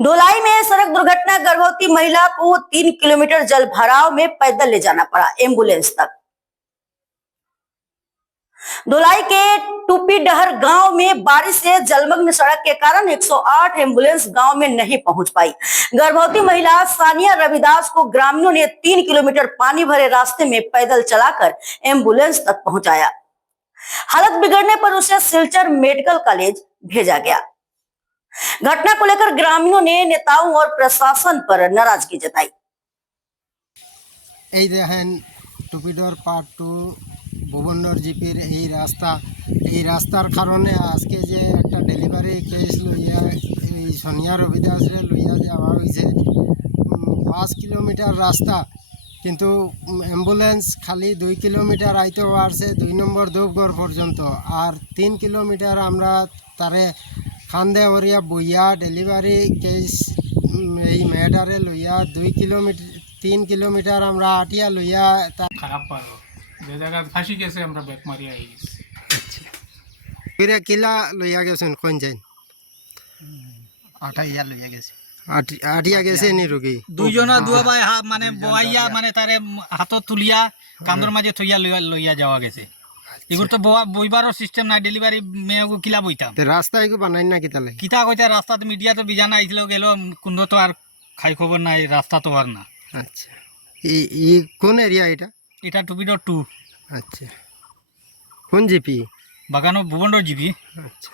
धुलाई में सड़क दुर्घटना, गर्भवती महिला को 3 किलोमीटर जल भराव में पैदल ले जाना पड़ा एम्बुलेंस तक। धुलाई के टूपीडहर गांव में बारिश से जलमग्न सड़क के कारण 108 एम्बुलेंस गांव में नहीं पहुंच पाई। गर्भवती महिला सानिया रविदास को ग्रामीणों ने 3 किलोमीटर पानी भरे रास्ते में पैदल चलाकर एम्बुलेंस तक पहुंचाया। हालत बिगड़ने पर उसे सिलचर मेडिकल कॉलेज भेजा गया। घटना को लेकर ग्रामीणों ने नेताओं और प्रशासन पर नाराजगी जताई। टूपीडहर पार्ट 2 भुवनर जीपीर रास्तार कारणे आज के जे एक डेलिवरी केस लइया सोनिया रविदास लइया जावा 5 किलोमीटर रास्ता किन्तु एम्बुलेंस खाली 2 किलोमीटर आईते पारछे 2 नम्बर देवगढ़ पर्यन्त और 3 किलोमीटर आमरा तारे खान्दे ओरिया बइया डेलिवरी केस मेटारे लइया 3 किलोमीटर आमरा आटिया लइया खराब पारो যে জায়গা ফাঁসি গেছে আমরা ব্যাক মারি আই গেছি। फिर किला लइया गेछन कोन जाइन আঠাইয়া লইয়া গেছে आटिया गेছে নি रोगी দুইজনা দুয়া ভাই মানে বইয়া মানে তারে হাত তুলিয়া কান্দর মাঝে থইয়া লইয়া যাওয়া গেছে। এগুলো তো বইবারও সিস্টেম নাই, ডেলিভারি মেয়েগো কিলা বইতাম তে রাস্তা এগো বানাই না কিতালে কিতা কইতা রাস্তাতে মিডিয়া তো বিজানা আইছিল গেল কুন্দ তো আর খাই খবর নাই, রাস্তা তো আর না। আচ্ছা ই কোন এরিয়া এটা? এটা টুপিডর 2। আচ্ছা কোন জিপি? বাগানো ভুবনডর জিপি। আচ্ছা